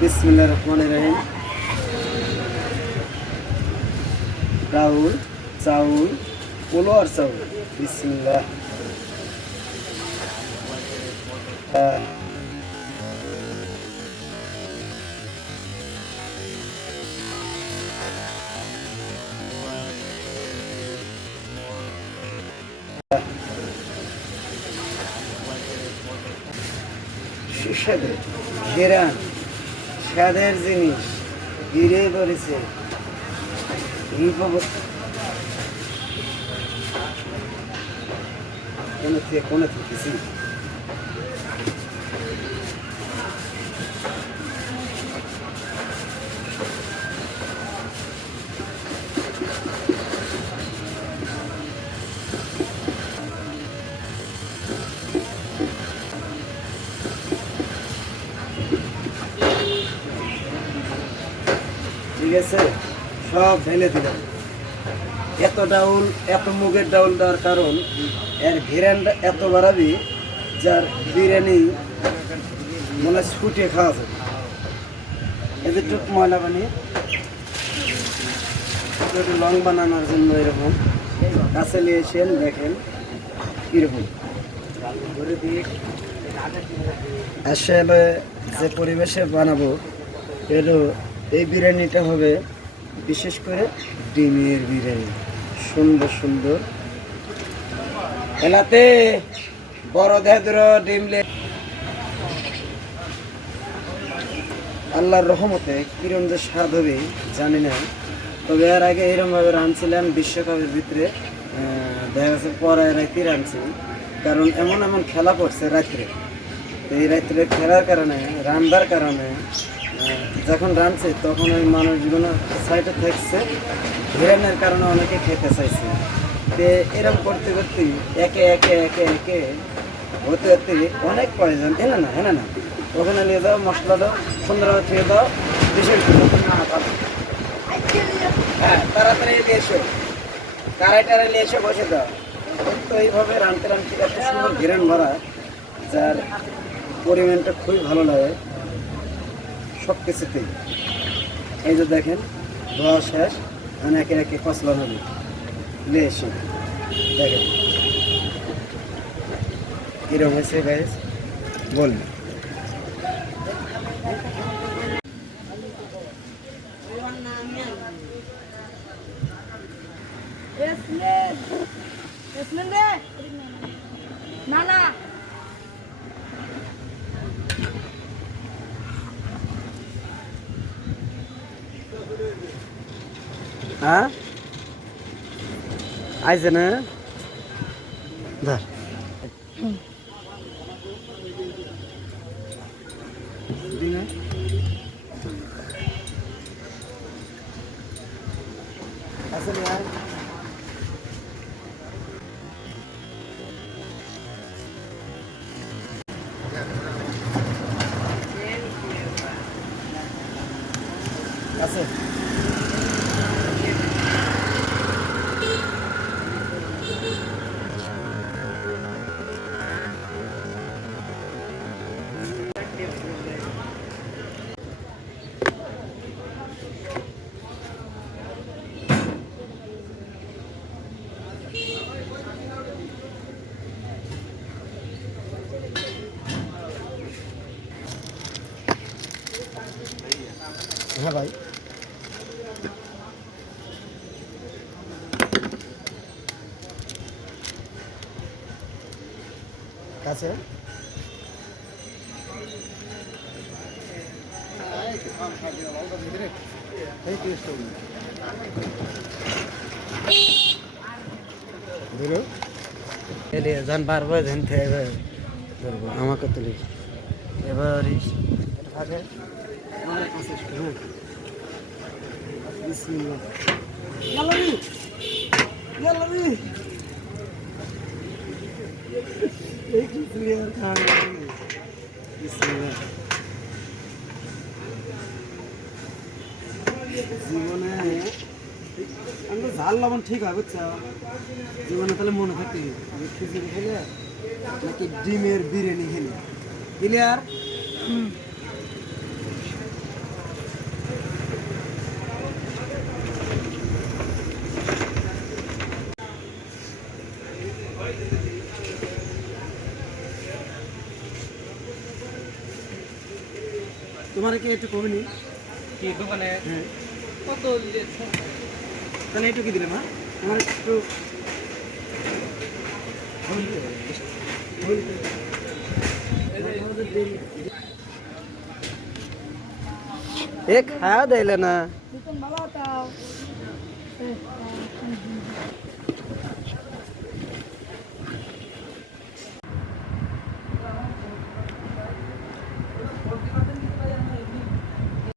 বিসমিল্লাহির রহমানির রহিম। রাউল চাউল পোলোয়ার চাউল বিসমিল্লাহ। সুস্বাদু ঘেরান স্বাদের জিনিস ঘিরে পড়েছে কোনে থেকেছি। ঠিক আছে, সব ঢেলে দিলাম। এত ডাউল, এত মুগের ডাউল দেওয়ার কারণ এর ঘেরানটা এত বাড়াবি যার বিরিয়ানি মনে হয় ফুটিয়ে খাওয়া যাবে। এদের টুক ময়লা বানিয়ে একটু লং বানানোর জন্য এরকম কাছে নিয়ে এসেন, দেখেন কীরকম আসলে যে পরিবেশে বানাবো এরও এই বিরিয়ানিটা হবে বিশেষ করে ডিমের বিরিয়ানি, সুন্দর সুন্দর এলাতে বড় দেহদ্র ডিমলে। আল্লাহর রহমতে কিরম যে স্বাদ হবে জানি না, তবে এর আগে এরকমভাবে রাঁধছিলেন বিশ্বকাপের ভিতরে, দেখা যাচ্ছে পরে রাত্রে রাঁধছি, কারণ এমন এমন খেলা পড়ছে রাত্রে। তো এই রাত্রে খেলার কারণে রান্নার কারণে যখন রাঁধছে তখন ওই মানুষগুলো সাইডে থাকছে, ঘেরানোর কারণে অনেকে খেতে চাইছে। তো এরকম করতে করতে একে একে একে একে হতে হতে অনেক প্রয়োজন। এনে না এনে না ওখানে নিয়ে যাও, মশলা দাও, সুন্দরভাবে খেয়ে দাও, বিশেষ হ্যাঁ তাড়াতাড়ি নিয়ে এসো, কারাইটারে নিয়ে এসে বসে দাও। তো এইভাবে রাঁধতে রাঁধতে এত সুন্দর ঘেরান ভরা, যার পরিমাণটা খুবই ভালো লাগে সব কিছুতেই। এই যে দেখেন ধোয়া শেষ, মানে একে একে কসলা হবে নিয়ে এসে দেখেন কিরকম হয়েছে গাইস বলুন। না না হ্যাঁ আইছে না ধর আসলে আছে হ্যাঁ ভাই কাছে ধান পারবো ধান থেকে ধরবো আমাকে তুলি এবার থাকে জীবনে আমি তো ঝাল লবণ ঠিক হয় বুঝছো, জীবনে তাহলে মনে থাকতে আমি খিচুড়ি খেলে নাকি ডিমের বিরিয়ানি খেলে ক্লিয়ার? তোমার কি একটু কমে নি কি দোকানে হ্যাঁ কত তাহলে একটু কি দিলে মা আমার একটু এ খাওয়া দিলে না